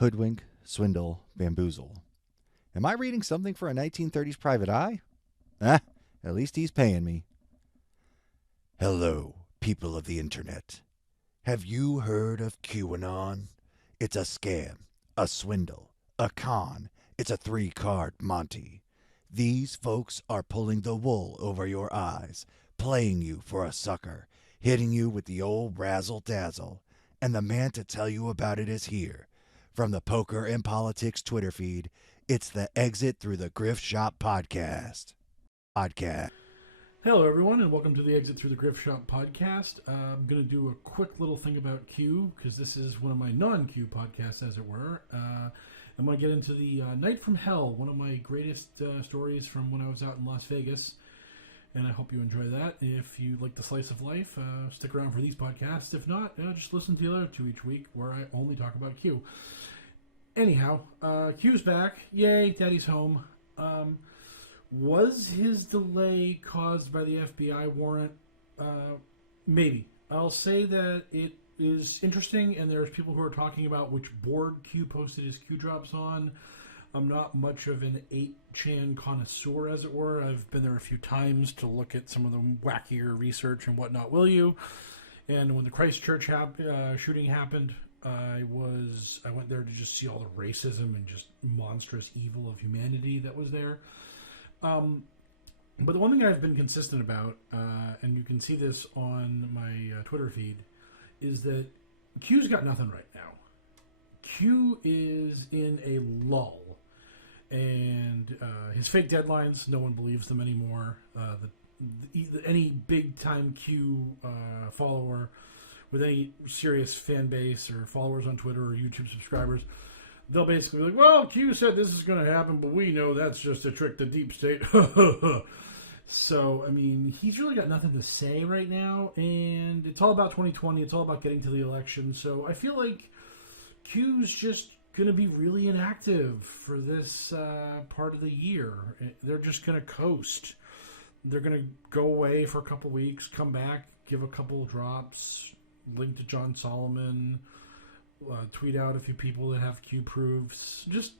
Hoodwink, swindle, bamboozle. Am I reading something for a 1930s private eye? Ah, at least he's paying me. Hello, people of the internet. Have you heard of QAnon? It's a scam, a swindle, a con. It's a three-card Monty. These folks are pulling the wool over your eyes, playing you for a sucker, hitting you with the old razzle-dazzle. And the man to tell you about it is here. From the Poker and Politics Twitter feed, it's the Exit Through the Grift Shop podcast. Hello, everyone, and welcome to the Exit Through the Grift Shop podcast. I'm going to do a quick little thing about Q, because this is one of my non-Q podcasts, as it were. I'm going to get into the Night from Hell, one of my greatest stories from when I was out in Las Vegas, and I hope you enjoy that. If you like the slice of life, stick around for these podcasts. If not, just listen to the other two each week, where I only talk about Q. Anyhow, Q's back. Yay, Daddy's home. Was his delay caused by the FBI warrant? Maybe. I'll say that it is interesting, and there's people who are talking about which board Q posted his Q drops on. I'm not much of an 8chan connoisseur, as it were. I've been there a few times to look at some of the wackier research and whatnot, will you? And when the Christchurch shooting happened, I went there to just see all the racism and just monstrous evil of humanity that was there. But the one thing I've been consistent about, and you can see this on my Twitter feed, is that Q's got nothing right now. Q is in a lull. And his fake deadlines, no one believes them anymore. Any big-time Q follower with any serious fan base or followers on Twitter or YouTube subscribers, they'll basically be like, well, Q said this is going to happen, but we know that's just a trick to deep state. So, I mean, he's really got nothing to say right now, and it's all about 2020. It's all about getting to the election. So I feel like Q's just going to be really inactive for this part of the year. They're just going to coast. They're going to go away for a couple weeks, come back, give a couple of drops, link to John Solomon, tweet out a few people that have Q proofs. Just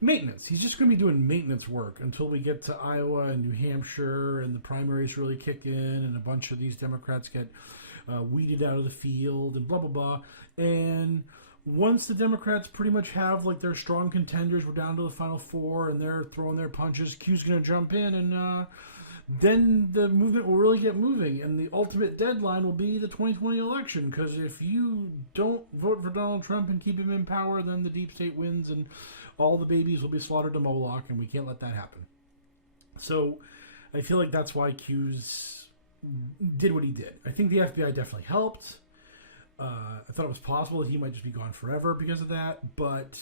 maintenance. He's just going to be doing maintenance work until we get to Iowa and New Hampshire and the primaries really kick in and a bunch of these Democrats get weeded out of the field and blah, blah, blah. And once the Democrats pretty much have like their strong contenders, we're down to the final four and they're throwing their punches, Q's going to jump in and then the movement will really get moving, and the ultimate deadline will be the 2020 election, because if you don't vote for Donald Trump and keep him in power, then the deep state wins and all the babies will be slaughtered to Moloch, and we can't let that happen. So I feel like that's why Q's did what he did. I think the FBI definitely helped. I thought it was possible that he might just be gone forever because of that, but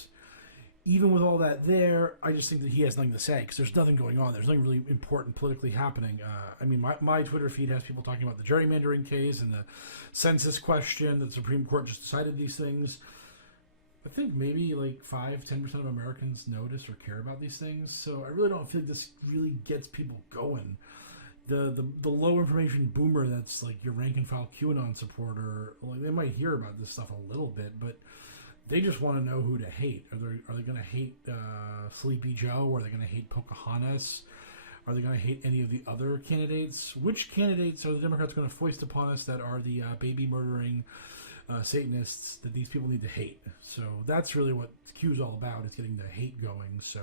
even with all that there, I just think that he has nothing to say because there's nothing going on. There's nothing really important politically happening. I mean, my Twitter feed has people talking about the gerrymandering case and the census question that the Supreme Court just decided these things. I think maybe like 5-10% of Americans notice or care about these things. So I really don't feel like this really gets people going. The low information boomer that's like your rank and file QAnon supporter, like they might hear about this stuff a little bit, but they just want to know who to hate. Are they going to hate Sleepy Joe? Are they going to hate Pocahontas? Are they going to hate any of the other candidates? Which candidates are the Democrats going to foist upon us that are the baby-murdering Satanists that these people need to hate? So that's really what Q's all about, is getting the hate going. So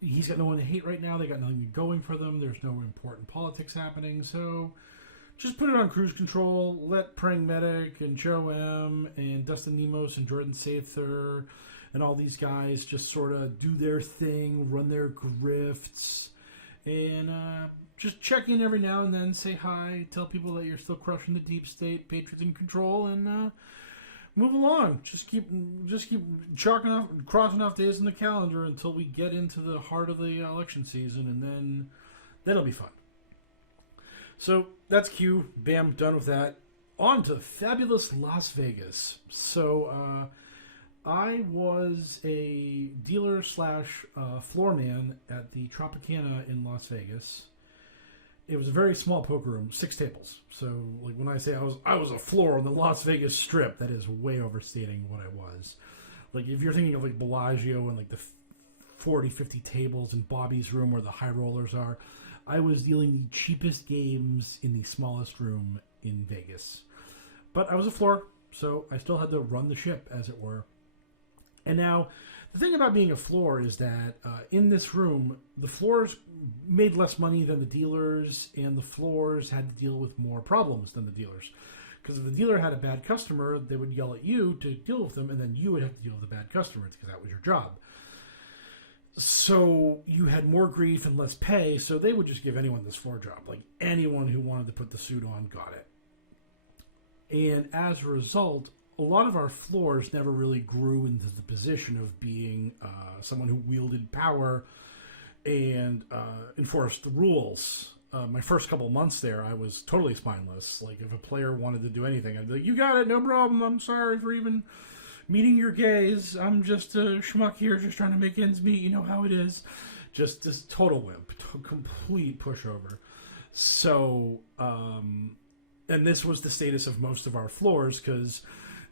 he's got no one to hate right now. They got nothing going for them. There's no important politics happening. So just put it on cruise control. Let Praying Medic and Joe M. and Dustin Nemos and Jordan Sather and all these guys just sort of do their thing, run their grifts, and just check in every now and then, say hi, tell people that you're still crushing the deep state, patriots in control, and move along. Just keep chalking off, crossing off days in the calendar until we get into the heart of the election season, and then it'll be fun. So that's Q. Bam, done with that. On to fabulous Las Vegas. So I was a dealer slash floor man at the Tropicana in Las Vegas. it was a very small poker room, 6 tables. So, like, when I say I was a floor on the Las Vegas Strip, that is way overstating what I was. Like, if you're thinking of, like, Bellagio and, like, the 40, 50 tables in Bobby's room where the high rollers are, I was dealing the cheapest games in the smallest room in Vegas. But I was a floor, so I still had to run the ship, as it were. And now, the thing about being a floor is that in this room, the floors made less money than the dealers, and the floors had to deal with more problems than the dealers. Because if the dealer had a bad customer, they would yell at you to deal with them, and then you would have to deal with the bad customer because that was your job. So you had more grief and less pay, so they would just give anyone this floor job. Like, anyone who wanted to put the suit on got it. And as a result, a lot of our floors never really grew into the position of being someone who wielded power and enforced the rules. My first couple months there, I was totally spineless. Like, if a player wanted to do anything, I'd be like, you got it, no problem. I'm sorry for even meeting your gaze. I'm just a schmuck here, just trying to make ends meet. You know how it is. Just this total wimp, complete pushover. So, and this was the status of most of our floors, because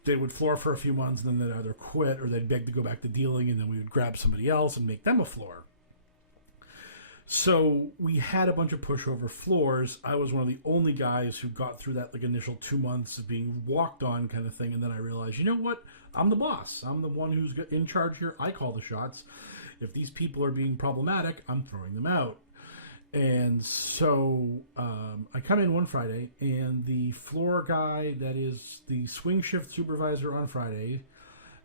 they would floor for a few months, and then they'd either quit or they'd beg to go back to dealing, and then we would grab somebody else and make them a floor. So we had a bunch of pushover floors. I was one of the only guys who got through that, like, initial 2 months of being walked on kind of thing, and then I realized, you know what? I'm the boss. I'm the one who's in charge here. I call the shots. If these people are being problematic, I'm throwing them out. And so I come in one Friday, and the floor guy that is the swing shift supervisor on Friday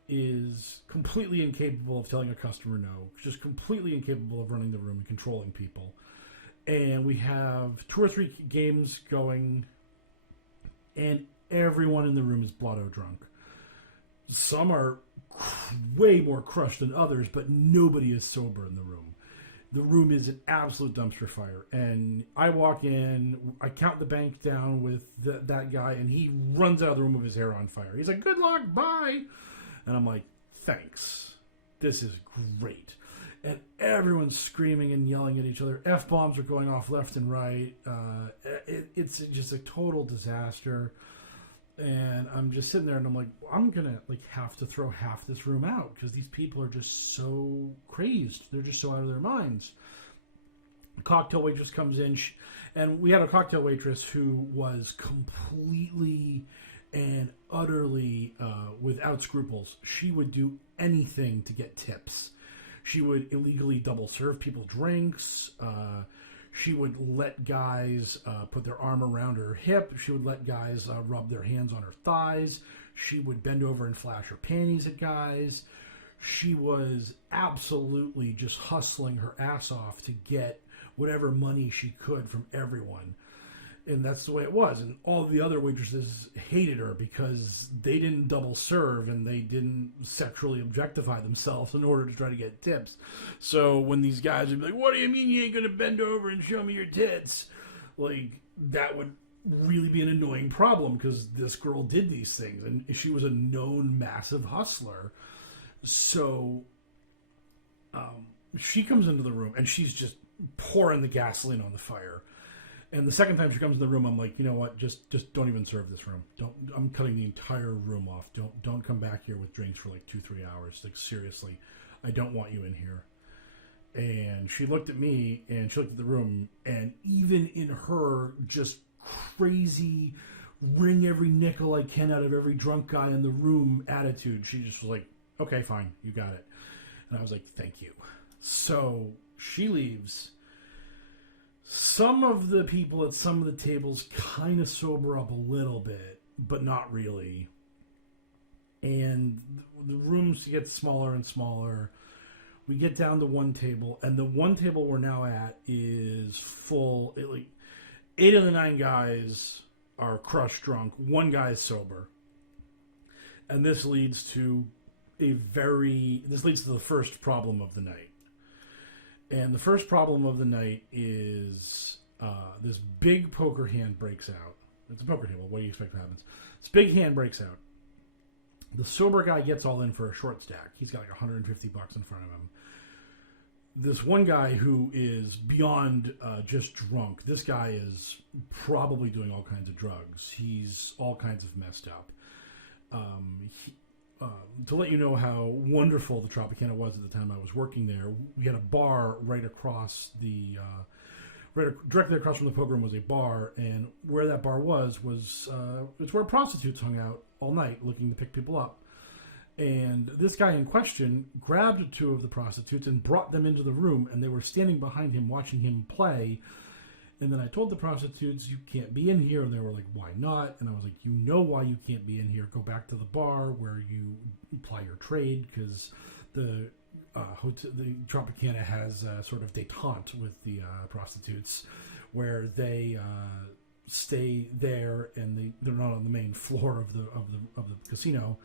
is completely incapable of telling a customer no, just completely incapable of running the room and controlling people. And we have 2 or 3 games going, and everyone in the room is blotto drunk. Some are way more crushed than others, but nobody is sober in the room. The room is an absolute dumpster fire. And I walk in, I count the bank down with that guy, and he runs out of the room with his hair on fire. He's like, good luck, bye. And I'm like, thanks. This is great. And everyone's screaming and yelling at each other. F-bombs are going off left and right. It's just a total disaster. And I'm just sitting there, and I'm like, I'm going to, like, have to throw half this room out because these people are just so crazed. They're just so out of their minds. The cocktail waitress comes in, and we had a cocktail waitress who was completely and utterly without scruples. She would do anything to get tips. She would illegally double serve people drinks. She would let guys put their arm around her hip. She would let guys rub their hands on her thighs. She would bend over and flash her panties at guys. She was absolutely just hustling her ass off to get whatever money she could from everyone. And that's the way it was. And all the other waitresses hated her because they didn't double serve and they didn't sexually objectify themselves in order to try to get tips. So when these guys would be like, what do you mean you ain't going to bend over and show me your tits? Like, that would really be an annoying problem because this girl did these things. And she was a known massive hustler. So she comes into the room and she's just pouring the gasoline on the fire. And the second time she comes in the room, I'm like, you know what? Just don't even serve this room. I'm cutting the entire room off. Don't come back here with drinks for like 2-3 hours. Like, seriously, I don't want you in here. And she looked at me and she looked at the room, and even in her just crazy wring every nickel I can out of every drunk guy in the room attitude, she just was like, okay, fine, you got it. And I was like, thank you. So she leaves. Some of the people at some of the tables kind of sober up a little bit, but not really. And the rooms get smaller and smaller. We get down to one table, and the one table we're now at is full. 8 of the 9 guys are crushed drunk. 1 guy is sober. And this leads to the first problem of the night. And the first problem of the night is this big poker hand breaks out. It's a poker table. What do you expect happens? This big hand breaks out. The sober guy gets all in for a short stack. He's got like $150 in front of him. this one guy who is beyond just drunk. This guy is probably doing all kinds of drugs. He's all kinds of messed up. To let you know how wonderful the Tropicana was at the time I was working there, we had a bar right across the, directly across from the poker room was a bar, and where that bar was it's where prostitutes hung out all night looking to pick people up. And this guy in question grabbed two of the prostitutes and brought them into the room, and they were standing behind him watching him play. And then I told the prostitutes, you can't be in here. And they were like, why not? And I was like, you know why you can't be in here. Go back to the bar where you ply your trade, because the Tropicana has sort of detente with the prostitutes, where they stay there and they're not on the main floor of the casino,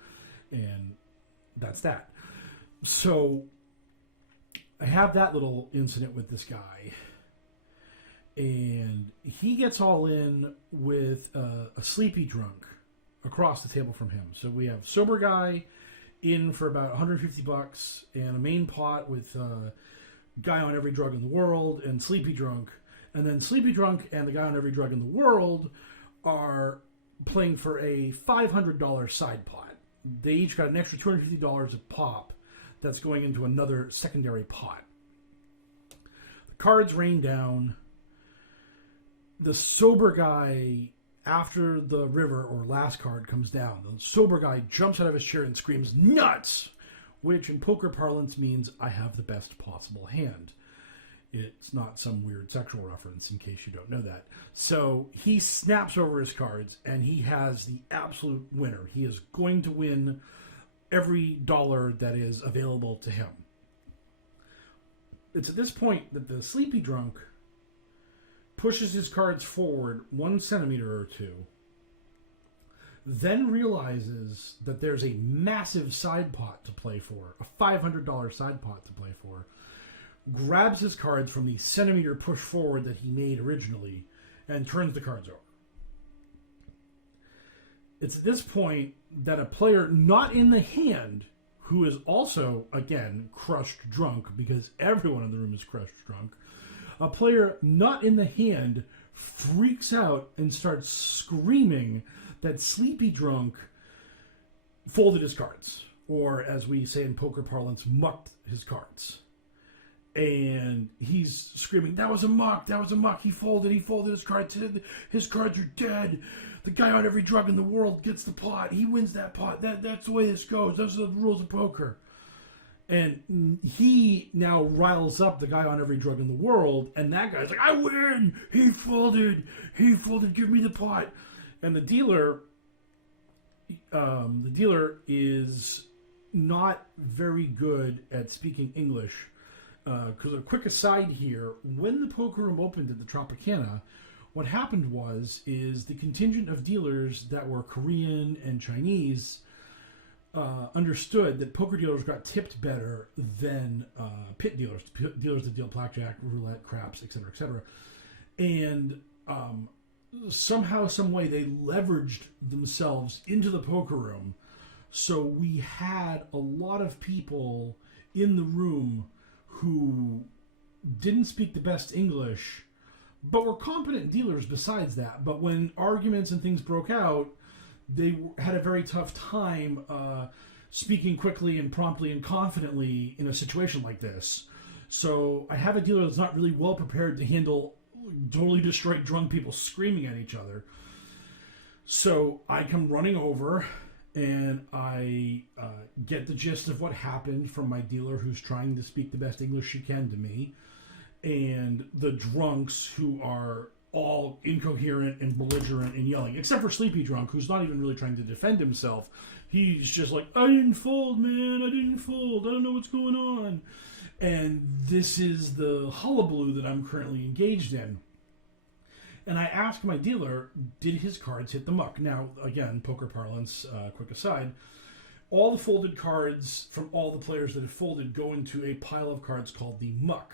and that's that. So I have that little incident with this guy. And he gets all in with a sleepy drunk across the table from him. So we have sober guy in for about $150 and a main pot with guy on every drug in the world and sleepy drunk. And then sleepy drunk and the guy on every drug in the world are playing for a $500 side pot. They each got an extra $250 a pop that's going into another secondary pot. The cards rain down. The sober guy, after the river or last card comes down, the sober guy jumps out of his chair and screams, "Nuts!" Which in poker parlance means I have the best possible hand. It's not some weird sexual reference, in case you don't know that. So he snaps over his cards, and he has the absolute winner. He is going to win every dollar that is available to him. It's at this point that the sleepy drunk pushes his cards forward 1 centimeter or two, then realizes that there's a massive side pot to play for, a $500 side pot to play for, grabs his cards from the centimeter push forward that he made originally, and turns the cards over. It's at this point that a player not in the hand, who is also, again, crushed drunk, because everyone in the room is crushed drunk, a player not in the hand freaks out and starts screaming that sleepy drunk folded his cards, or as we say in poker parlance, mucked his cards. And he's screaming, "That was a muck, that was a muck, he folded his cards, his cards are dead. The guy on every drug in the world gets the pot, he wins that pot, that's the way this goes, those are the rules of poker." And he now riles up the guy on every drug in the world, and that guy's like, "I win! He folded, give me the pot." And the dealer is not very good at speaking English. Because a quick aside here, when the poker room opened at the Tropicana, what happened is the contingent of dealers that were Korean and Chinese understood that poker dealers got tipped better than pit dealers that deal blackjack, roulette, craps, etc., etc. And somehow, some way, they leveraged themselves into the poker room. So we had a lot of people in the room who didn't speak the best English, but were competent dealers besides that. But when arguments and things broke out, they had a very tough time speaking quickly and promptly and confidently in a situation like this. So I have a dealer that's not really well prepared to handle totally destroyed drunk people screaming at each other. So I come running over, and I get the gist of what happened from my dealer, who's trying to speak the best English she can to me, and the drunks, who are all incoherent and belligerent and yelling, except for Sleepy Drunk, who's not even really trying to defend himself. He's just like, "I didn't fold, man. I didn't fold. I don't know what's going on." And this is the hullabaloo that I'm currently engaged in. And I asked my dealer, did his cards hit the muck? Now, again, poker parlance, quick aside, all the folded cards from all the players that have folded go into a pile of cards called the muck.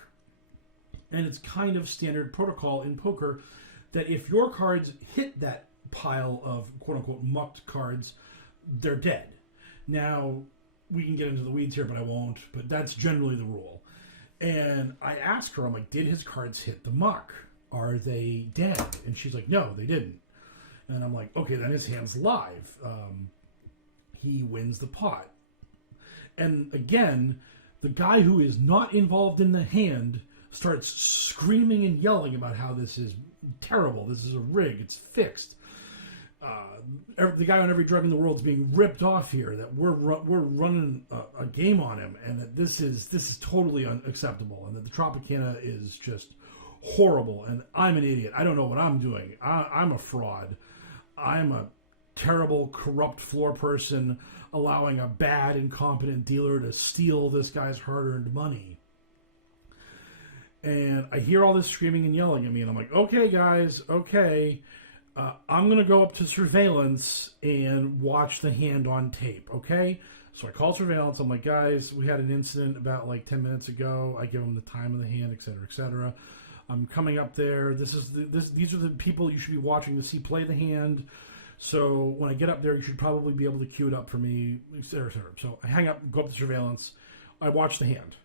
And it's kind of standard protocol in poker that if your cards hit that pile of quote-unquote mucked cards, they're dead. Now, we can get into the weeds here, but I won't. But that's generally the rule. And I asked her, I'm like, did his cards hit the muck? Are they dead? And she's like, no, they didn't. And I'm like, okay, then his hand's live. He wins the pot. And again, the guy who is not involved in the hand starts screaming and yelling about how this is terrible. This is a rig. It's fixed. The guy on every drug in the world is being ripped off here. That we're running a game on him, and that this is totally unacceptable, and that the Tropicana is just horrible. And I'm an idiot. I don't know what I'm doing. I'm a fraud. I'm a terrible, corrupt floor person allowing a bad, incompetent dealer to steal this guy's hard-earned money. And I hear all this screaming and yelling at me, and I'm like, okay, guys, okay. I'm going to go up to surveillance and watch the hand on tape, okay? So I call surveillance. I'm like, guys, we had an incident about like 10 minutes ago. I give them the time of the hand, et cetera, et cetera. I'm coming up there. These are the people you should be watching to see play the hand. So when I get up there, you should probably be able to cue it up for me, et cetera, et cetera. So I hang up, go up to surveillance. I watch the hand.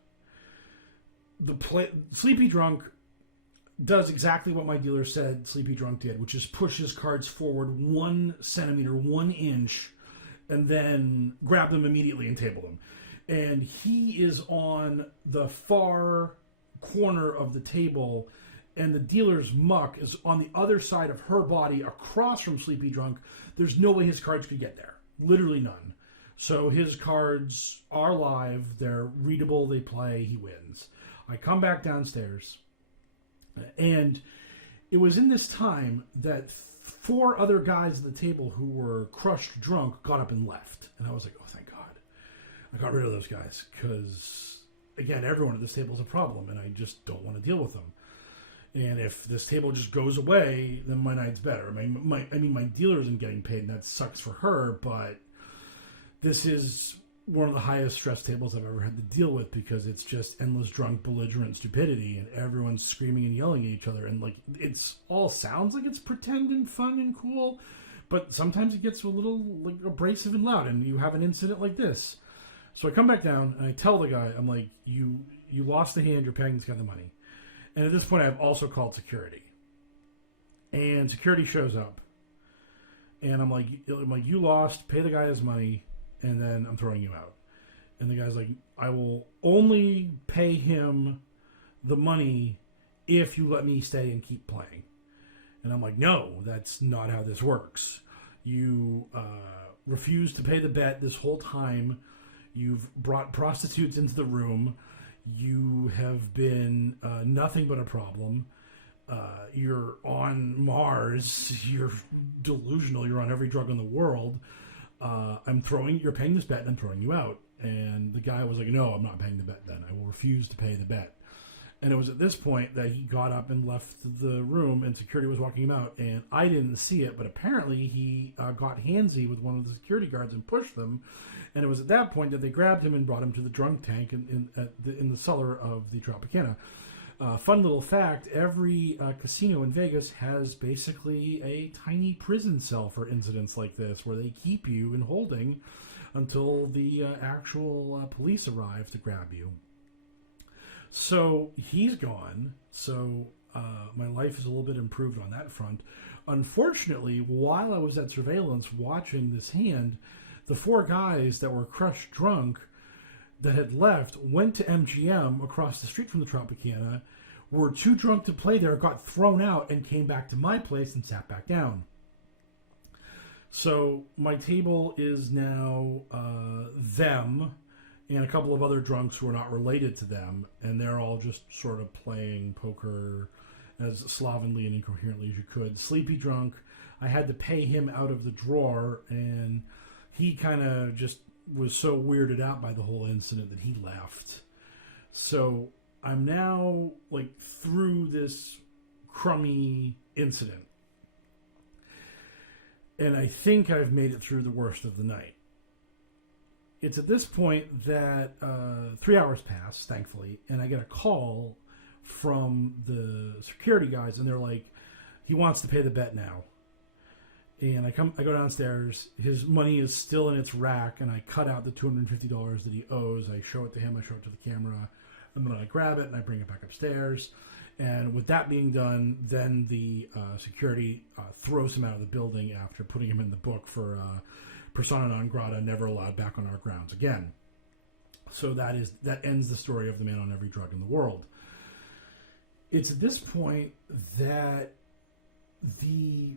Sleepy Drunk does exactly what my dealer said Sleepy Drunk did, which is push his cards forward 1 centimeter, 1 inch, and then grab them immediately and table them. And he is on the far corner of the table, and the dealer's Muck is on the other side of her body across from Sleepy Drunk. There's no way his cards could get there. Literally none. So his cards are live. They're readable. They play. He wins. I come back downstairs, and it was in this time that 4 other guys at the table who were crushed drunk got up and left. And I was like, oh, thank God. I got rid of those guys because, again, everyone at this table is a problem, and I just don't want to deal with them. And if this table just goes away, then my night's better. I mean, my dealer isn't getting paid, and that sucks for her, but this is one of the highest stress tables I've ever had to deal with because it's just endless drunk, belligerent stupidity, and everyone's screaming and yelling at each other, and like it's all sounds like it's pretend and fun and cool, but sometimes it gets a little like abrasive and loud, and you have an incident like this. So I come back down and I tell the guy, I'm like, you lost the hand, you're paying this guy the money. And at this point, I've also called security, and security shows up, and I'm like, you lost, pay the guy his money, and then I'm throwing you out. And the guy's like, I will only pay him the money if you let me stay and keep playing. And I'm like, no, that's not how this works. You refused to pay the bet this whole time. You've brought prostitutes into the room. You have been nothing but a problem. You're on Mars. You're delusional. You're on every drug in the world. You're paying this bet and I'm throwing you out. And the guy was like, no, I'm not paying the bet then. I will refuse to pay the bet. And it was at this point that he got up and left the room and security was walking him out. And I didn't see it, but apparently he got handsy with one of the security guards and pushed them. And it was at that point that they grabbed him and brought him to the drunk tank in the cellar of the Tropicana. Fun little fact, every casino in Vegas has basically a tiny prison cell for incidents like this where they keep you in holding until the actual police arrive to grab you. So he's gone. So my life is a little bit improved on that front. Unfortunately, while I was at surveillance watching this hand, the 4 guys that were crushed drunk that had left went to MGM across the street from the Tropicana, were too drunk to play there, got thrown out, and came back to my place and sat back down. So my table is now them and a couple of other drunks who are not related to them, and they're all just sort of playing poker as slovenly and incoherently as you could. Sleepy Drunk, I had to pay him out of the drawer, and he kind of just was so weirded out by the whole incident that he left. So I'm now like through this crummy incident, and I think I've made it through the worst of the night. It's at this point that 3 hours pass, thankfully, and I get a call from the security guys, and they're like, he wants to pay the bet now. And I go downstairs. His money is still in its rack, and I cut out the $250 that he owes. I show it to him. I show it to the camera. And then I grab it and I bring it back upstairs. And with that being done, then the security throws him out of the building after putting him in the book for persona non grata, never allowed back on our grounds again. So that ends the story of the man on every drug in the world. It's at this point that the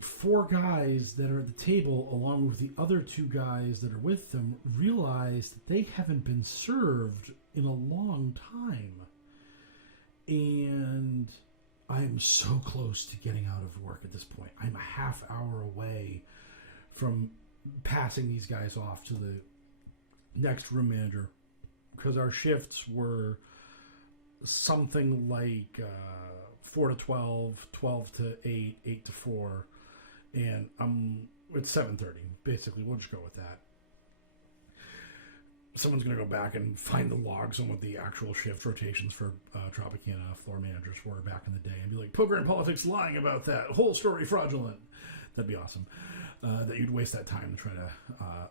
4 guys that are at the table, along with the other 2 guys that are with them, realize that they haven't been served in a long time. And I am so close to getting out of work at this point. I'm a half hour away from passing these guys off to the next room manager, because our shifts were something like 4 to 12, 12 to 8, 8 to 4, and it's 7:30. Basically, we'll just go with that. Someone's going to go back and find the logs on what the actual shift rotations for Tropicana floor managers were back in the day and be like, Poker and Politics lying about that. Whole story fraudulent. That'd be awesome. That you'd waste that time to try to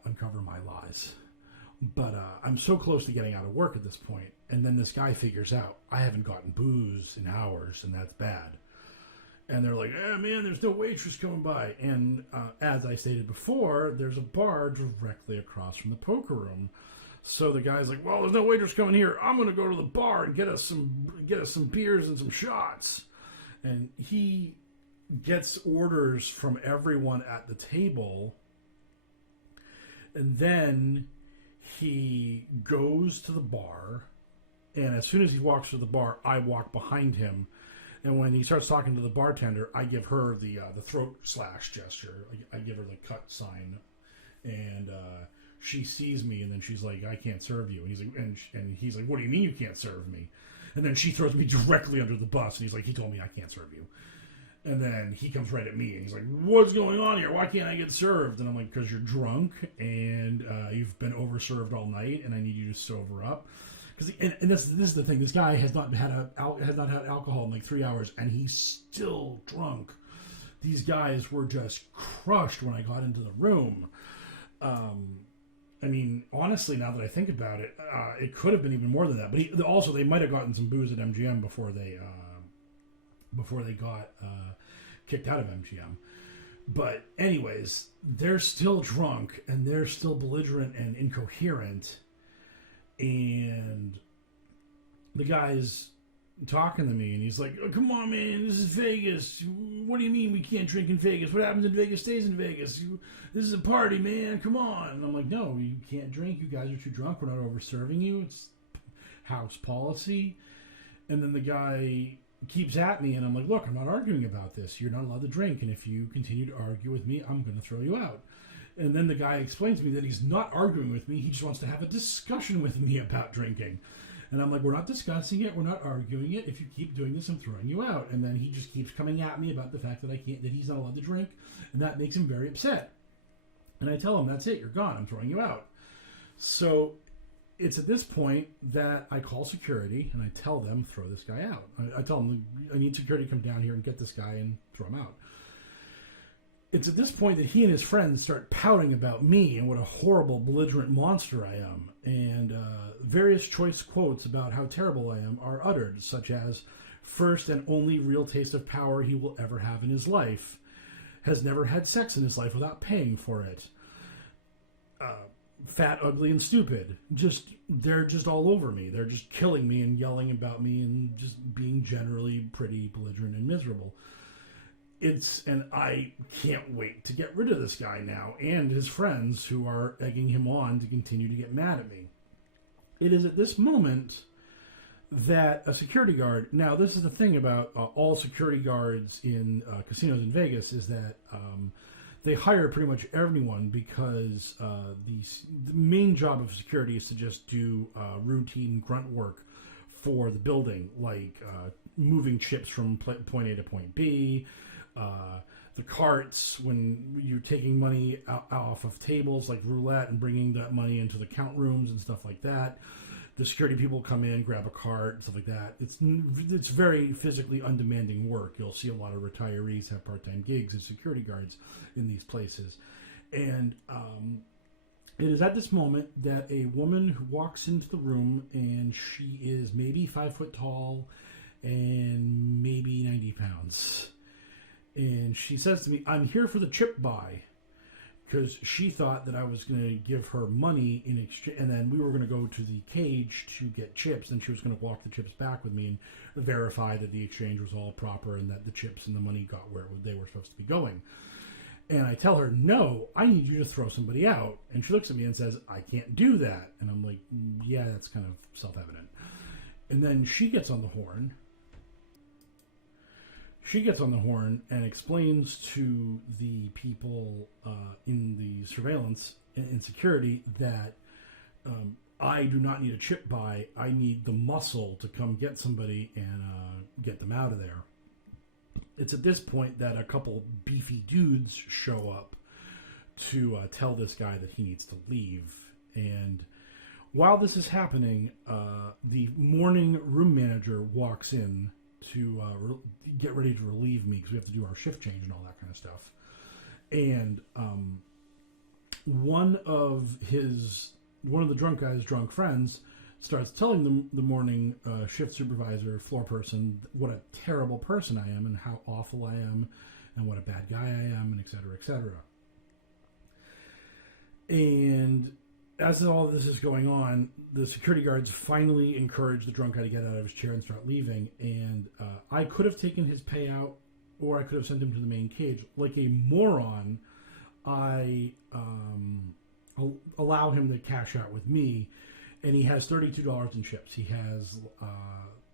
uncover my lies. But I'm so close to getting out of work at this point. And then this guy figures out I haven't gotten booze in hours, and that's bad. And they're like, man, there's no waitress coming by. And as I stated before, there's a bar directly across from the poker room. So the guy's like, well, there's no waitress coming here. I'm going to go to the bar and get us some beers and some shots. And he gets orders from everyone at the table. And then he goes to the bar. And as soon as he walks to the bar, I walk behind him. And when he starts talking to the bartender, I give her the throat slash gesture. I give her the cut sign. And she sees me, and then she's like, I can't serve you. And he's like, what do you mean you can't serve me? And then she throws me directly under the bus, and he's like, he told me I can't serve you. And then he comes right at me, and he's like, what's going on here? Why can't I get served? And I'm like, because you're drunk, and you've been overserved all night, and I need you to sober up. And this is the thing. This guy has not had alcohol in like 3 hours, and he's still drunk. These guys were just crushed when I got into the room. I mean, honestly, now that I think about it, it could have been even more than that. But also, they might have gotten some booze at MGM before they got kicked out of MGM. But anyways, they're still drunk, and they're still belligerent and incoherent. And the guy's talking to me, and he's like, oh, come on, man, this is Vegas. What do you mean we can't drink in Vegas? What happens in Vegas stays in Vegas. This is a party, man. Come on. And I'm like, no, you can't drink. You guys are too drunk. We're not over-serving you. It's house policy. And then the guy keeps at me, and I'm like, look, I'm not arguing about this. You're not allowed to drink, and if you continue to argue with me, I'm going to throw you out. And then the guy explains to me that he's not arguing with me. He just wants to have a discussion with me about drinking. And I'm like, we're not discussing it. We're not arguing it. If you keep doing this, I'm throwing you out. And then he just keeps coming at me about the fact that he's not allowed to drink. And that makes him very upset. And I tell him, that's it. You're gone. I'm throwing you out. So it's at this point that I call security and I tell them, throw this guy out. I tell them, I need security to come down here and get this guy and throw him out. It's at this point that he and his friends start pouting about me and what a horrible, belligerent monster I am. And various choice quotes about how terrible I am are uttered, such as, first and only real taste of power he will ever have in his life. Has never had sex in his life without paying for it. Fat, ugly, and stupid. They're just all over me. They're just killing me and yelling about me and just being generally pretty belligerent and miserable. And I can't wait to get rid of this guy now and his friends who are egging him on to continue to get mad at me. It is at this moment that a security guard, now this is the thing about all security guards in casinos in Vegas, is that they hire pretty much everyone because the main job of security is to just do routine grunt work for the building, like moving chips from point A to point B, the carts when you're taking money off of tables like roulette and bringing that money into the count rooms and stuff like that. The security people come in, grab a cart, and stuff like that. It's very physically undemanding work. You'll see a lot of retirees have part-time gigs as security guards in these places. And It is at this moment that a woman who walks into the room, and she is maybe 5 foot tall and maybe 90 pounds. And she says to me, "I'm here for the chip buy," because she thought that I was going to give her money in exchange, and then we were going to go to the cage to get chips, and she was going to walk the chips back with me and verify that the exchange was all proper and that the chips and the money got where they were supposed to be going. And I tell her, "No, I need you to throw somebody out." And she looks at me and says, "I can't do that." And I'm like, "Yeah, that's kind of self-evident." And then she gets on the horn. She gets on the horn and explains to the people in the surveillance and security that I do not need a chip buy. I need the muscle to come get somebody and get them out of there. It's at this point that a couple beefy dudes show up to tell this guy that he needs to leave. And while this is happening, the morning room manager walks in to get ready to relieve me because we have to do our shift change and all that kind of stuff. And one of the drunk guy's drunk friends starts telling the morning shift supervisor, floor person, what a terrible person I am and how awful I am and what a bad guy I am, and et cetera, et cetera. And as all of this is going on, the security guards finally encourage the drunk guy to get out of his chair and start leaving. And I could have taken his payout, or I could have sent him to the main cage. Like a moron, I allow him to cash out with me, and he has $32 in chips. He has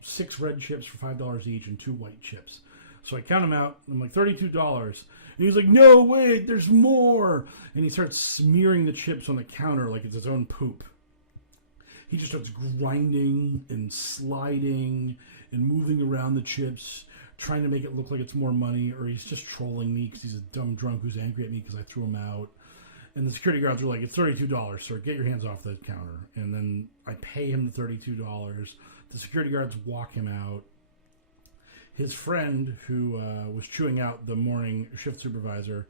6 red chips for $5 each and 2 white chips. So I count them out. I'm like, $32. And he's like, "No, wait, there's more." And he starts smearing the chips on the counter like it's his own poop. He just starts grinding and sliding and moving around the chips, trying to make it look like it's more money, or he's just trolling me because he's a dumb drunk who's angry at me because I threw him out. And the security guards are like, "It's $32, sir. Get your hands off the counter." And then I pay him the $32. The security guards walk him out. His friend, who was chewing out the morning shift supervisor,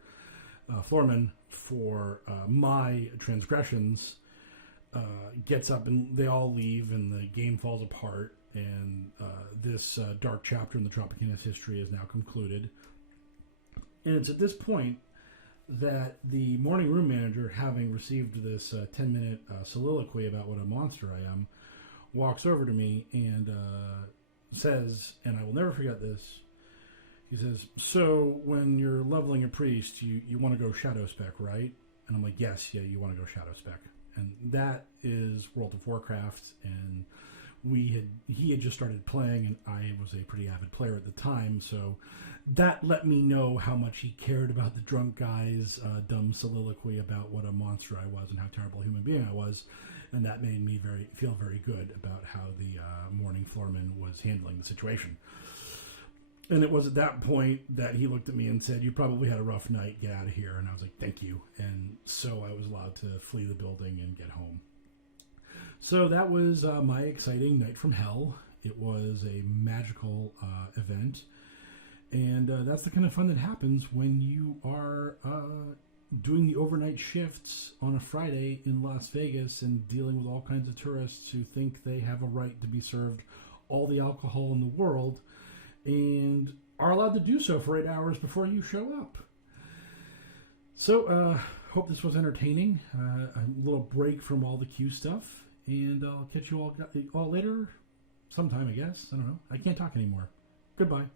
floorman, for my transgressions, gets up, and they all leave, and the game falls apart. And this dark chapter in the Tropicana's history is now concluded. And it's at this point that the morning room manager, having received this 10-minute soliloquy about what a monster I am, walks over to me and says, and I will never forget this, he says, "So when you're leveling a priest, you want to go shadow spec, right?" And I'm like, "Yes, yeah, you want to go shadow spec." And that is World of Warcraft, and he had just started playing, and I was a pretty avid player at the time, so that let me know how much he cared about the drunk guy's dumb soliloquy about what a monster I was and how terrible a human being I was. And that made me feel very good about how the morning floorman was handling the situation. And it was at that point that he looked at me and said, "You probably had a rough night. Get out of here." And I was like, "Thank you." And so I was allowed to flee the building and get home. So that was my exciting night from hell. It was a magical event. And that's the kind of fun that happens when you are doing the overnight shifts on a Friday in Las Vegas and dealing with all kinds of tourists who think they have a right to be served all the alcohol in the world and are allowed to do so for 8 hours before you show up. So, hope this was entertaining. A little break from all the Q stuff. And I'll catch you all later sometime, I guess. I don't know. I can't talk anymore. Goodbye.